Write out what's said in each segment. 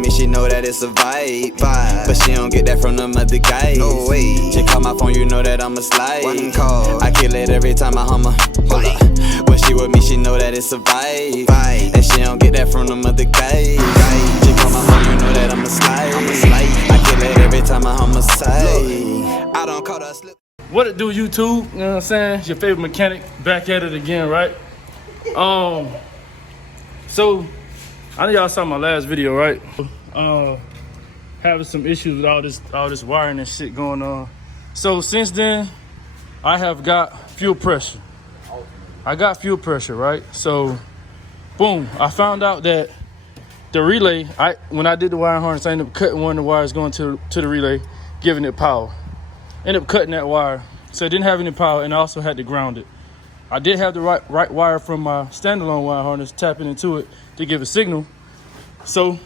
with me, she know that it's a vibe. But she don't get that from them other guys. No way. She call my phone, you know that I'ma slide. One call, I kill it every time I hum her. Hold up. When she with me, she know that it's a vibe. And she don't get that from them other guys. She call my phone, you know that I'ma slide. I kill it every time I hum her side. I don't call her slip. What it do, YouTube? You know what I'm saying? It's your favorite mechanic back at it again, right? So I know y'all saw my last video, right? Having some issues with all this wiring and shit going on. So since then, I have got fuel pressure. I got fuel pressure, right? So, boom, I found out that the relay, when I did the wire harness, I ended up cutting one of the wires going to the relay, giving it power. Ended up cutting that wire, so it didn't have any power, and I also had to ground it. I did have the right wire from my standalone wire harness tapping into it to give a signal. So,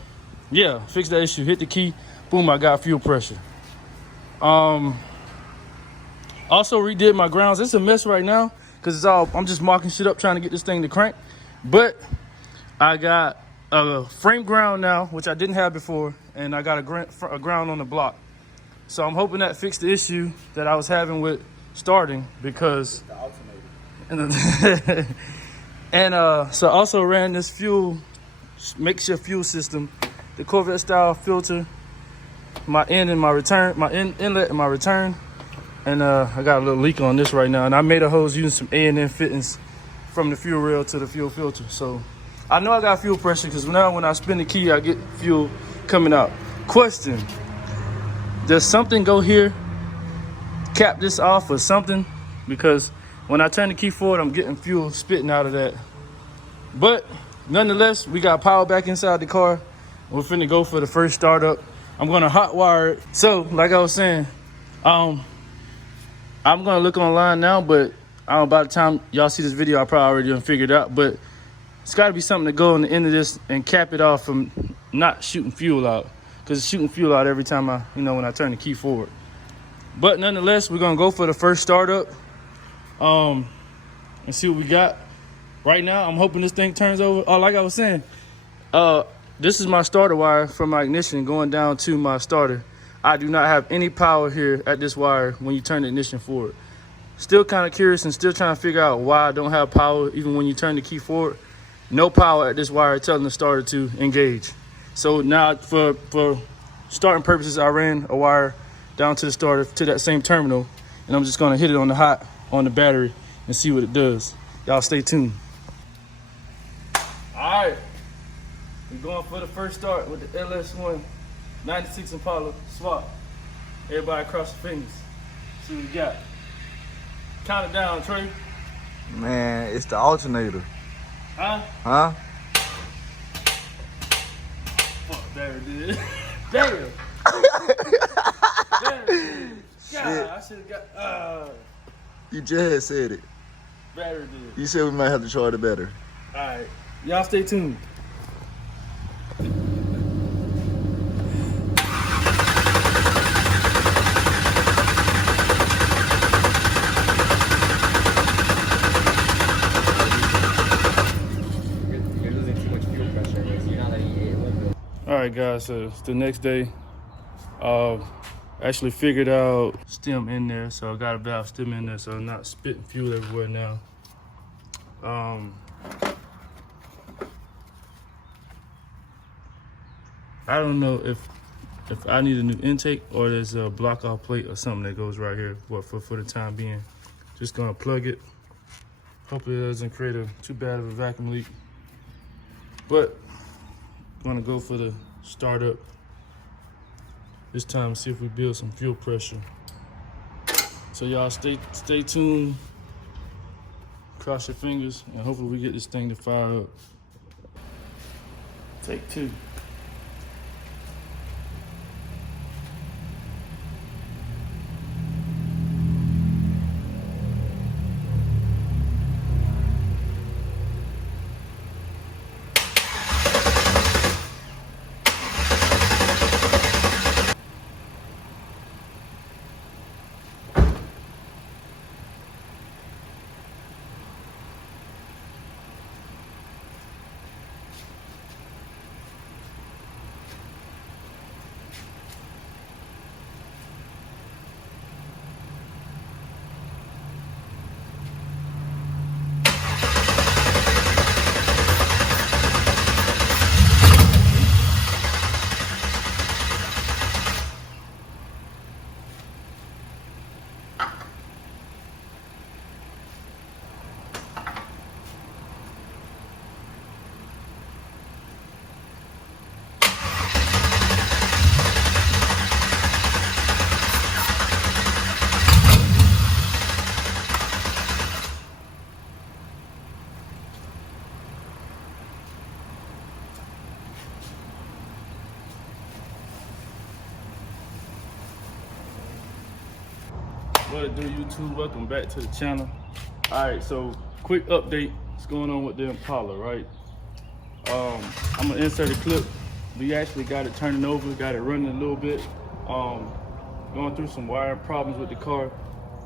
yeah, fix that issue, hit the key, boom, I got fuel pressure. Also redid my grounds. It's a mess right now because I'm just marking shit up trying to get this thing to crank. But I got a frame ground now, which I didn't have before, and I got a ground on the block. So I'm hoping that fixed the issue that I was having with starting, because and so I also ran this makeshift fuel system, the Corvette style filter, my inlet and my return, and I got a little leak on this right now, and I made a hose using some A&N fittings from the fuel rail to the fuel filter. So I know I got fuel pressure because now when I spin the key, I get fuel coming out. Question: does something go here, cap this off or something? Because when I turn the key forward, I'm getting fuel spitting out of that. But nonetheless, we got power back inside the car. We're finna go for the first startup. I'm gonna hot wire it. So, like I was saying, I'm gonna look online now, but by the time y'all see this video, I probably already done figured it out. But it's gotta be something to go on the end of this and cap it off from not shooting fuel out. Because it's shooting fuel out every time when I turn the key forward. But nonetheless, we're gonna go for the first startup and see what we got. Right now, I'm hoping this thing turns over. Oh, like I was saying, this is my starter wire from my ignition going down to my starter. I do not have any power here at this wire when you turn the ignition forward. Still kind of curious and still trying to figure out why I don't have power even when you turn the key forward. No power at this wire telling the starter to engage. So now for starting purposes, I ran a wire down to the starter to that same terminal, and I'm just gonna hit it on the battery and see what it does. Y'all stay tuned. All right, we're going for the first start with the LS1 96 Impala swap. Everybody cross your fingers. See what we got. Count it down, Trey. Man, it's the alternator. Huh? There it is. Damn. God, I should have got. You just said it. Battery did. You said we might have to charge the battery. All right, y'all stay tuned. All right, guys, so it's the next day. Actually figured out stem in there, so I got a valve stem in there, so I'm not spitting fuel everywhere now. I don't know if I need a new intake or there's a block off plate or something that goes right here, but for the time being, just gonna plug it. Hopefully it doesn't create too bad of a vacuum leak. But gonna go for the startup this time, see if we build some fuel pressure. So y'all stay tuned, cross your fingers, and hopefully we get this thing to fire up. Take two. What it do, YouTube? Welcome back to the channel. All right, so quick update. What's going on with the Impala, right? I'm gonna insert a clip. We actually got it turning over, got it running a little bit. Going through some wiring problems with the car,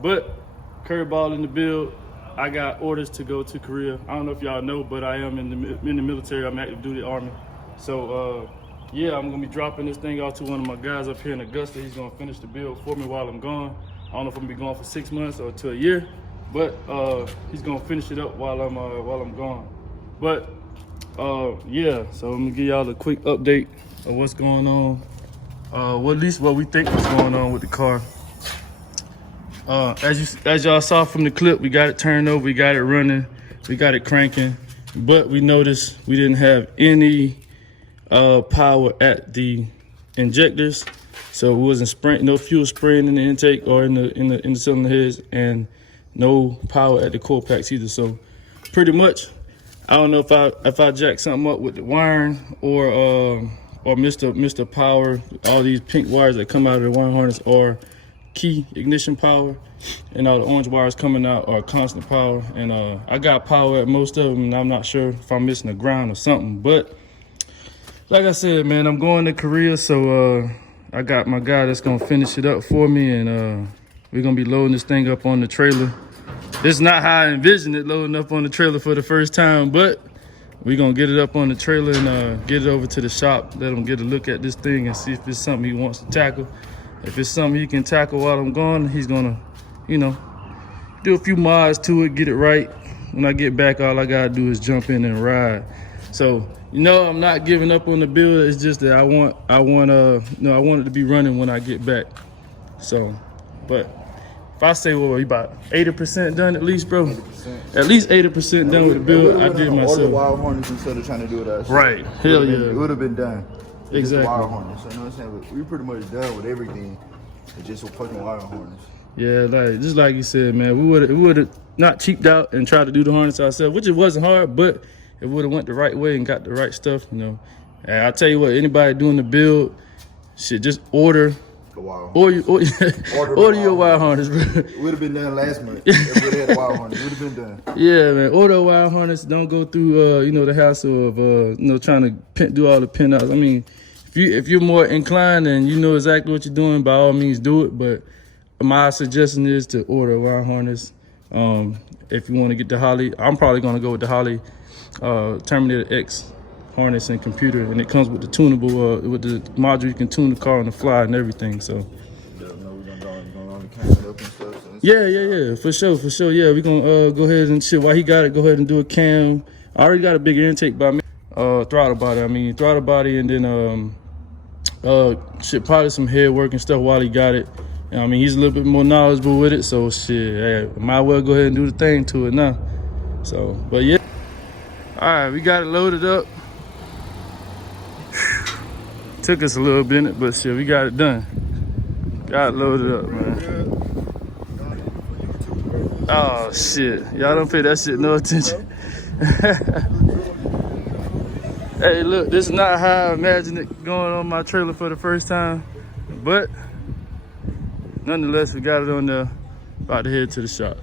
but curveball in the build. I got orders to go to Korea. I don't know if y'all know, but I am in the military. I'm active duty Army. So yeah, I'm gonna be dropping this thing off to one of my guys up here in Augusta. He's gonna finish the build for me while I'm gone. I don't know if I'm gonna be gone for 6 months or to a year, but he's gonna finish it up while I'm gone. But yeah, so I'm gonna give y'all a quick update of what's going on. Well, at least what we think was going on with the car. As y'all saw from the clip, we got it turned over, we got it running, we got it cranking, but we noticed we didn't have any power at the injectors, so it wasn't spraying, no fuel spraying in the intake or in the cylinder heads, and no power at the coil packs either. So pretty much, I don't know if I jack something up with the wiring or Mr. Power, all these pink wires that come out of the wiring harness, or key ignition power, and all the orange wires coming out are constant power. And I got power at most of them, and I'm not sure if I'm missing a ground or something. But like I said, man, I'm going to Korea, so I got my guy that's gonna finish it up for me, and we're gonna be loading this thing up on the trailer. This is not how I envisioned it, loading up on the trailer for the first time, but we're gonna get it up on the trailer and get it over to the shop, let him get a look at this thing and see if it's something he wants to tackle. If it's something he can tackle while I'm gone, he's gonna, you know, do a few mods to it, get it right. When I get back, all I gotta do is jump in and ride. So, you know, I'm not giving up on the build. It's just that I want it to be running when I get back. So, but if I say, well, you about 80% done at least, bro. 80%. At least 80% done with the build. I did myself. Order wire harness instead of trying to do it ourselves. Right. Hell yeah. It would have been done. Exactly. Wire harness. So you know what I'm saying? We pretty much done with everything. It's just a fucking wire harness. Yeah, like just like you said, man, we would have not cheaped out and tried to do the harness ourselves, which it wasn't hard, but it would have went the right way and got the right stuff, you know. And I tell you what, anybody doing the build should just order your wire harness, bro. It would have been done last month if we had a wire harness. It would have been done. Yeah, man. Order a wire harness. Don't go through, you know, the hassle of, trying to do all the pinouts. I mean, if you're more inclined and you know exactly what you're doing, by all means do it. But my suggestion is to order a wire harness. If you want to get the Holley, I'm probably gonna go with the Holley Terminator X harness and computer, and it comes with the tunable, with the module you can tune the car on the fly and everything. So yeah, for sure. Yeah, we're gonna go ahead and shit. While he got it, go ahead and do a cam. I already got a big intake by me, throttle body, and then shit, probably some head work and stuff while he got it. I mean, he's a little bit more knowledgeable with it, so shit, hey, might well go ahead and do the thing to it now. So, but yeah. All right, we got it loaded up. Took us a little bit, but shit, we got it done. Got it loaded up, man. Oh shit, y'all don't pay that shit no attention. Hey, look, this is not how I imagined it going on my trailer for the first time, but nonetheless, we got it on there. About to head to the shop.